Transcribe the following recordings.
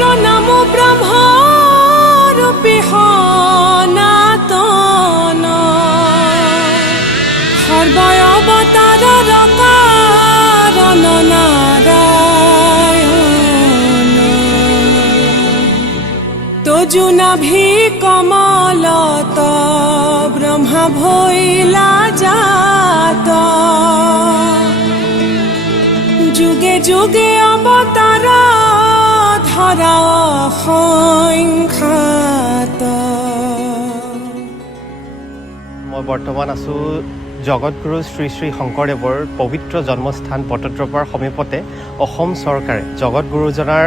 প্ৰণাম ব্ৰহ্মৰূপী সনাতন সৰ্বয় অৱতাৰৰ কাৰণ নাৰায়ণ তজু নাভি কমলত ব্ৰহ্মা ভৈলা জাত যুগে যুগে অৱতাৰ ধৰা অসংখ্যাত। মই বৰ্তমান আছো জগতগুৰু শ্ৰী শ্ৰী শংকৰদেৱৰ পবিত্ৰ জন্মস্থান বটদ্ৰৱাৰ সমীপতে অসম চৰকাৰে জগতগুৰুজনাৰ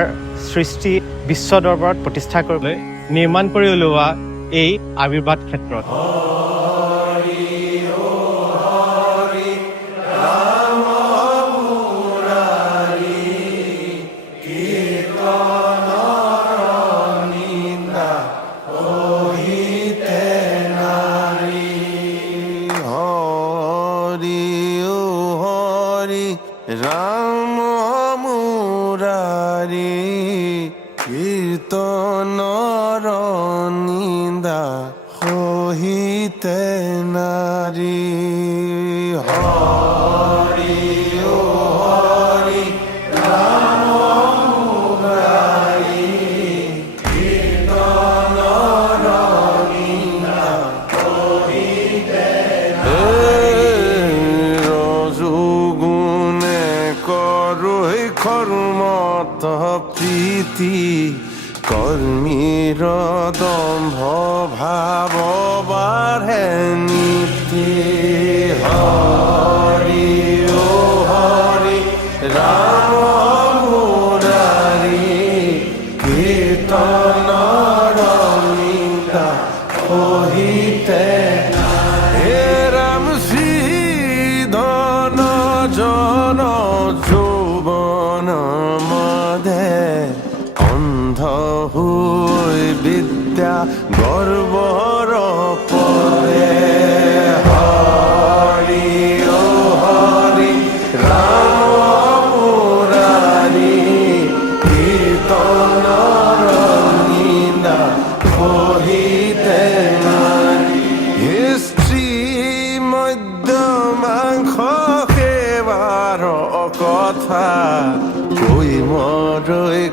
সৃষ্টি বিশ্ব দৰবাৰত প্ৰতিষ্ঠা কৰিবলৈ নিৰ্মাণ কৰি উলিওৱা এই আৱিৰ্বাদ ক্ষেত্ৰত রাম মুরারি কীর্তনর নিন্দা সহিতে নারী হরি ও হরি রাম মুরারি কীর্তনর নিন্দা সহিতে কর্মত প্রীতি কর্মীর দম্ভ ভাব বাঢ়ে নীতি হৰি ও হৰি ৰাম মুৰাৰী কীৰ্তনৰ নিন্দা সহিতে হে ৰাম শ্ৰীধন জন যৌবন মদে অন্ধ হৈ বিদ্যা গৰ্বৰ পৰে হৰি ও হৰি ৰাম মুৰাৰী কীৰ্তনৰ নিন্দা সহিতে নাৰী স্ত্ৰী মধ্য মাংস সেৱাৰ কথা কৈ মৰৈ